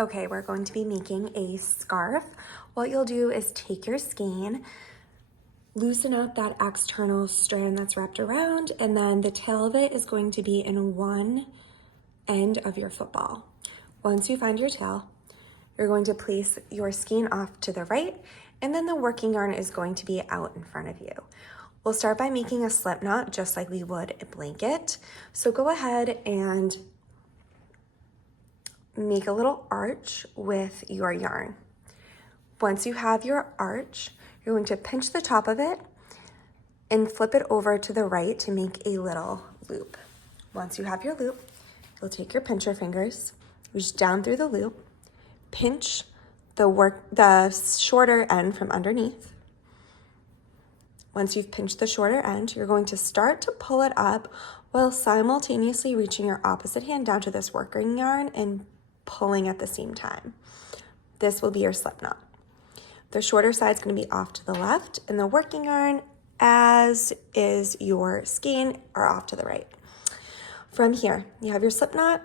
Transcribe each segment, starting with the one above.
Okay, we're going to be making a scarf. What you'll do is take your skein, loosen up that external strand that's wrapped around, and then the tail of it is going to be in one end of your football. Once you find your tail, you're going to place your skein off to the right, and then the working yarn is going to be out in front of you. We'll start by making a slip knot just like we would a blanket. So go ahead and make a little arch with your yarn. Once you have your arch, you're going to pinch the top of it and flip it over to the right to make a little loop. Once you have your loop, you'll take your pincher fingers, reach down through the loop, pinch the shorter end from underneath. Once you've pinched the shorter end, you're going to start to pull it up while simultaneously reaching your opposite hand down to this working yarn and pulling at the same time. This will be your slip knot. The shorter side is going to be off to the left, and the working yarn, as is your skein, are off to the right. From here, you have your slip knot.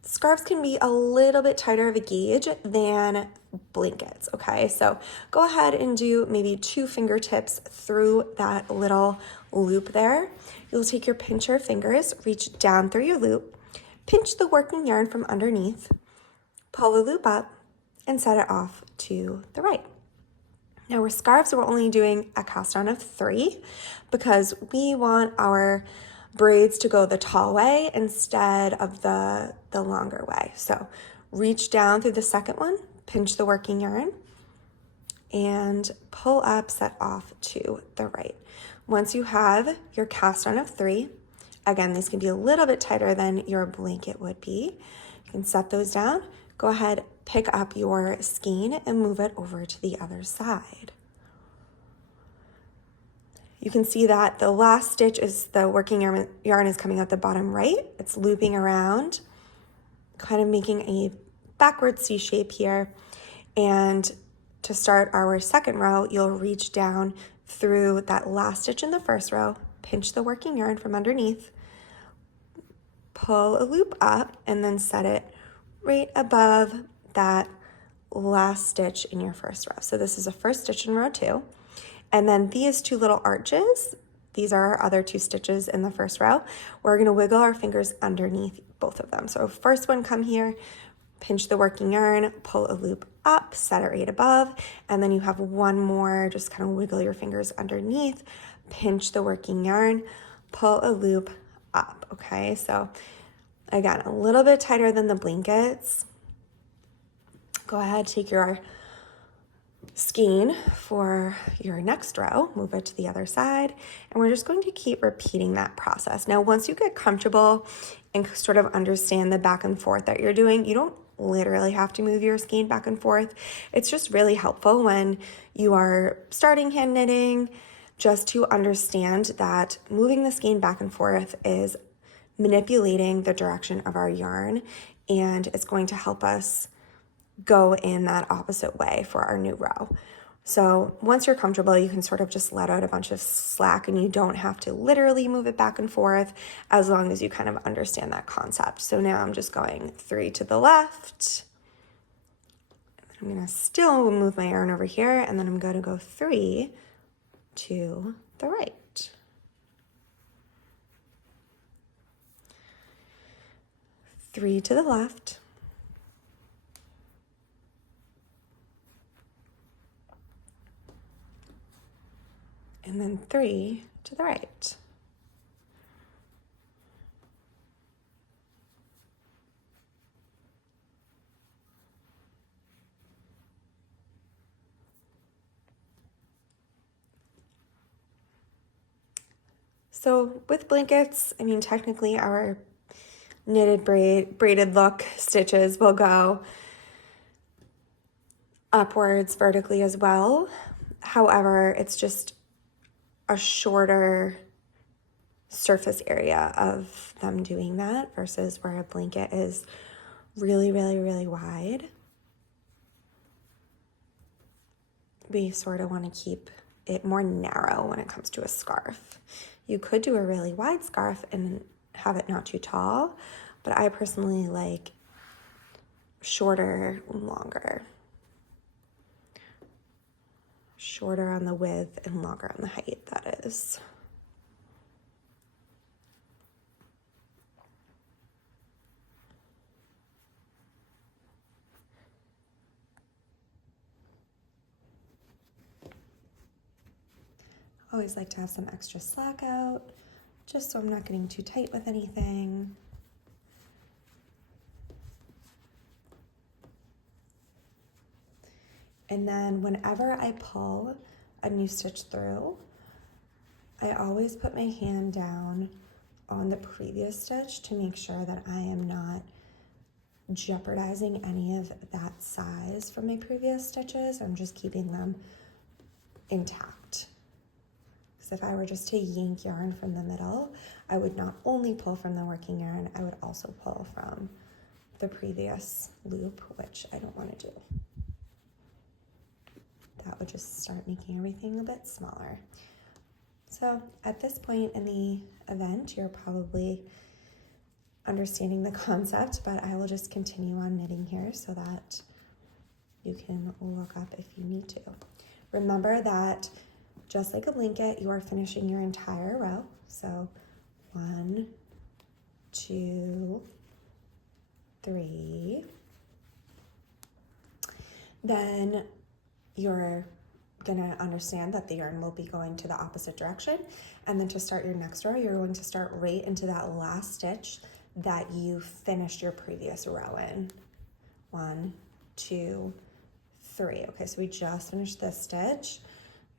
Scarves can be a little bit tighter of a gauge than blankets, okay? So go ahead and do maybe 2 fingertips through that little loop there. You'll take your pincher fingers, reach down through your loop, pinch the working yarn from underneath, pull the loop up, and set it off to the right. Now with scarves, we're only doing a cast on of 3 because we want our braids to go the tall way instead of the longer way. So reach down through the second one, pinch the working yarn, and pull up, set off to the right. Once you have your cast on of 3, again, these can be a little bit tighter than your blanket would be. You can set those down. Go ahead, pick up your skein and move it over to the other side. You can see that the last stitch is the working yarn is coming out the bottom right. It's looping around, kind of making a backward C shape here. And to start our second row, you'll reach down through that last stitch in the first row, pinch the working yarn from underneath, pull a loop up, and then set it right above that last stitch in your first row. So this is a first stitch in row 2. And then these 2 little arches, these are our other 2 stitches in the first row. We're gonna wiggle our fingers underneath both of them. So first one, come here, pinch the working yarn, pull a loop up, set it right above, and then you have one more, just kind of wiggle your fingers underneath, pinch the working yarn, pull a loop up, okay? So again, a little bit tighter than the blankets. Go ahead, take your skein for your next row, move it to the other side, and we're just going to keep repeating that process. Now, once you get comfortable and sort of understand the back and forth that you're doing, you don't literally have to move your skein back and forth. It's just really helpful when you are starting hand knitting, just to understand that moving the skein back and forth is manipulating the direction of our yarn, and it's going to help us go in that opposite way for our new row. So once you're comfortable, you can sort of just let out a bunch of slack, and you don't have to literally move it back and forth as long as you kind of understand that concept. So now I'm just going 3 to the left. I'm gonna still move my yarn over here, and then I'm gonna go 3 to the right. 3 to the left. And then 3 to the right. So with blankets, I mean, technically our knitted braided look stitches will go upwards vertically as well. However, it's just a shorter surface area of them doing that versus where a blanket is really, really, really wide. We sort of want to keep it more narrow when it comes to a scarf. You could do a really wide scarf and have it not too tall, but I personally like shorter, longer. Shorter on the width and longer on the height, that is. Always like to have some extra slack out, just so I'm not getting too tight with anything. And then whenever I pull a new stitch through, I always put my hand down on the previous stitch to make sure that I am not jeopardizing any of that size from my previous stitches. I'm just keeping them intact. Because if I were just to yank yarn from the middle, I would not only pull from the working yarn, I would also pull from the previous loop, which I don't want to do. That would just start making everything a bit smaller. So at this point in the event, you're probably understanding the concept, but I will just continue on knitting here so that you can look up if you need to. Remember that just like a blanket, you are finishing your entire row. So 1, 2, 3. Then you're gonna understand that the yarn will be going to the opposite direction. And then to start your next row, you're going to start right into that last stitch that you finished your previous row in. 1, 2, 3. Okay, so we just finished this stitch.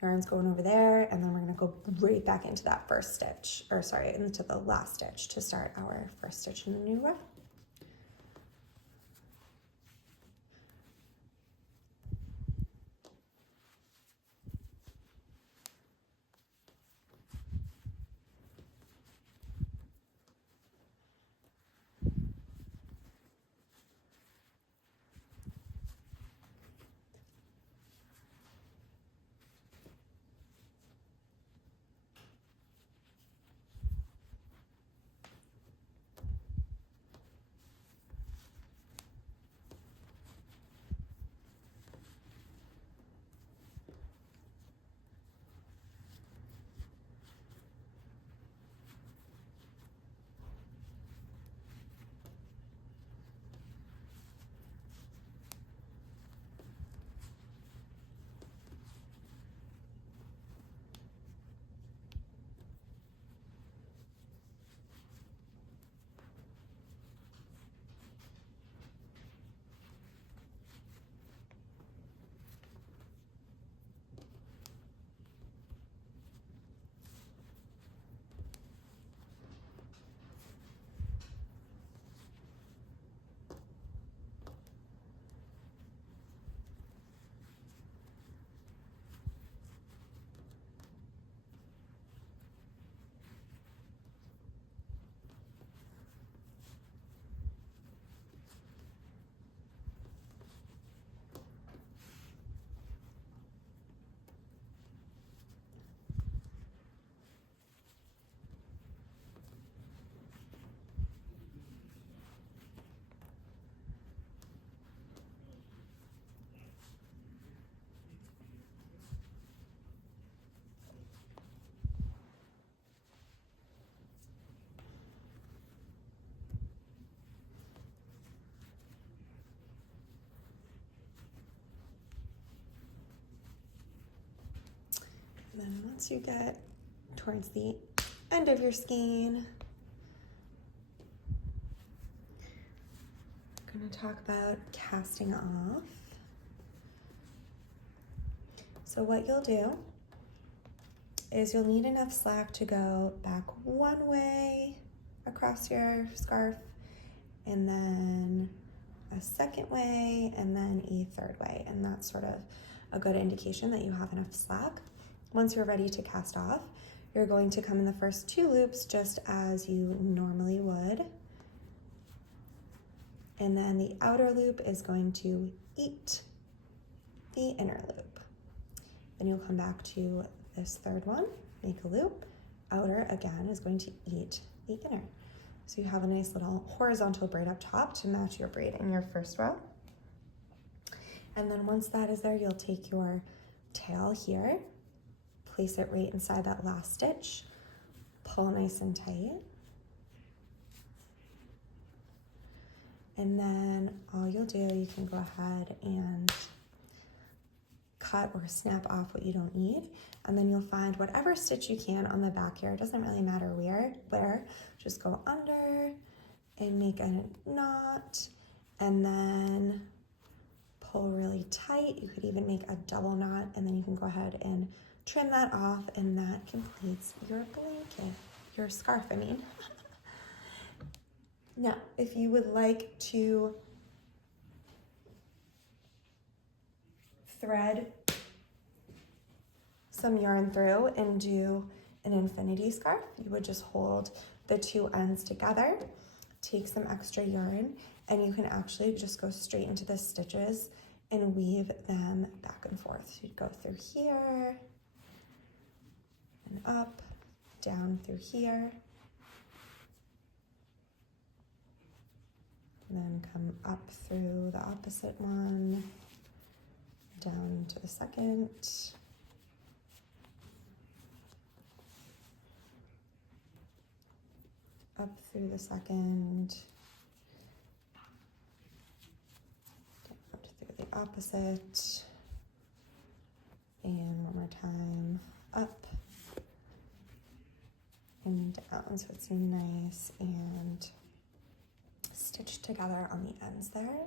Yarn's going over there, and then we're gonna go right back into that first stitch, or sorry, into the last stitch to start our first stitch in the new row. And then once you get towards the end of your skein, I'm going to talk about casting off. So what you'll do is you'll need enough slack to go back one way across your scarf, and then a second way, and then a third way. And that's sort of a good indication that you have enough slack. Once you're ready to cast off, you're going to come in the first 2 loops just as you normally would. And then the outer loop is going to eat the inner loop. Then you'll come back to this third one, make a loop. Outer, again, is going to eat the inner. So you have a nice little horizontal braid up top to match your braid in your first row. And then once that is there, you'll take your tail here, place it right inside that last stitch, pull nice and tight. And then all you'll do, you can go ahead and cut or snap off what you don't need. And then you'll find whatever stitch you can on the back here. It doesn't really matter where. Just go under and make a knot, and then pull really tight. You could even make a double knot, and then you can go ahead and trim that off, and that completes your blanket, your scarf, I mean. Now, if you would like to thread some yarn through and do an infinity scarf, you would just hold the two ends together, take some extra yarn, and you can actually just go straight into the stitches and weave them back and forth. So you'd go through here and up, down through here, and then come up through the opposite one, down to the second, up through the second, down through the opposite, and one more time, up and down, so it's nice and stitched together on the ends there.